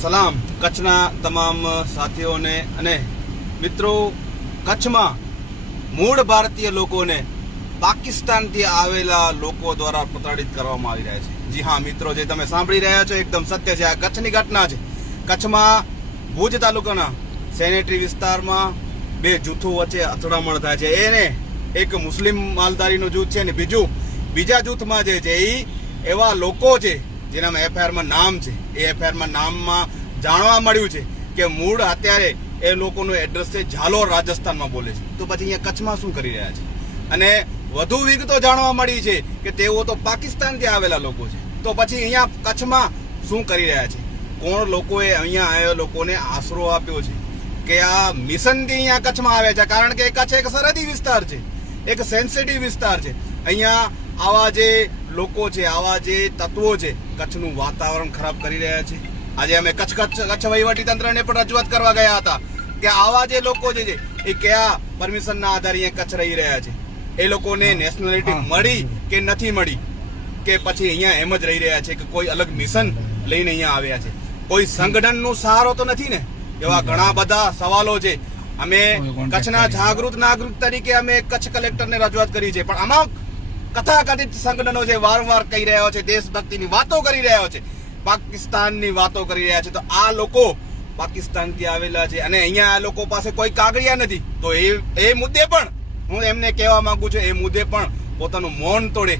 સલામ કચ્છના તમામ સાથીઓને અને મિત્રો, કચ્છમાં મૂળ ભારતીય લોકોને પાકિસ્તાનથી આવેલા લોકો દ્વારા પ્રતાડિત કરવામાં આવી રહ્યા છે। જી હા મિત્રો, જે તમે સાંભળી રહ્યા છો એકદમ સત્ય છે। આ કચ્છની ઘટના છે। કચ્છમાં ભુજ તાલુકાના સેનેટરી વિસ્તારમાં બે જૂથો વચ્ચે અથડામણ થાય છે। એને એક મુસ્લિમ માલધારીનું જૂથ છે ને બીજા જૂથમાં જે છે એ એવા લોકો છે જેનામાં એફઆઈઆરમાં નામ છે। એ એફઆઈઆરમાં નામમાં જાણવા મળ્યું છે કે મૂળ અત્યારે એ લોકોનું એડ્રેસ છે ઝાલોર, રાજસ્થાનમાં બોલે છે। તો પછી અહીંયા કચ્છમાં શું કરી રહ્યા છે? અને વધુ વિગતો જાણવા મળી છે કે તેઓ તો પાકિસ્તાનથી આવેલા લોકો છે। તો પછી અહીંયા કચ્છમાં શું કરી રહ્યા છે? કોણ લોકોએ અહીંયા આવેલા લોકોને આશરો આપ્યો છે કે આ મિશનથી અહીંયા કચ્છમાં આવે છે? કારણ કે કચ્છ એક સરહદી વિસ્તાર છે, એક સેન્સિટિવ વિસ્તાર છે। અહીંયા આવા જે લોકો છે, આવા જે તત્વો છે, કચ્છનું વાતાવરણ ખરાબ કરી રહ્યા છે। આજે અમે કચ્છ વહીવટી તંત્રને પણ રજૂઆત કરવા ગયા હતા કે આવા જે લોકો છે એ કયા પરમિશનના આધારે અહીંયા કચ્છ રહી રહ્યા છે, એ લોકોને નેશનાલિટી મળી કે નથી મળી, કે પછી અહીંયા એમ જ રહી રહ્યા છે કે કોઈ અલગ મિશન લઈને અહીંયા આવ્યા છે? કોઈ સંગઠનનો સહારો તો નથી ને? એવા ઘણા બધા સવાલો છે। અમે કચ્છના જાગૃત નાગરિક તરીકે અમે કચ્છ કલેક્ટરને રજૂઆત કરી છે, પણ આમાં કથાકથિત સંગઠનો છે વારંવાર કહી રહ્યા છે, દેશભક્તિની વાતો કરી રહ્યા છે, પાકિસ્તાનની વાતો કરી રહ્યા છે। તો આ લોકો પાકિસ્તાનથી આવેલા છે અને અહીંયા આ લોકો પાસે કોઈ કાગળિયા નથી। તો એ મુદ્દે પણ હું એમને કહેવા માંગુ છું, એ મુદ્દે પણ પોતાનું મૌન તોડે।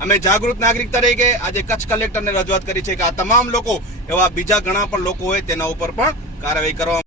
અમે જાગૃત નાગરિક તરીકે આજે કચ્છ કલેક્ટરને રજૂઆત કરી છે કે આ તમામ લોકો એવા બીજા ઘણા પણ લોકો હોય તેના ઉપર પણ કાર્યવાહી કરવા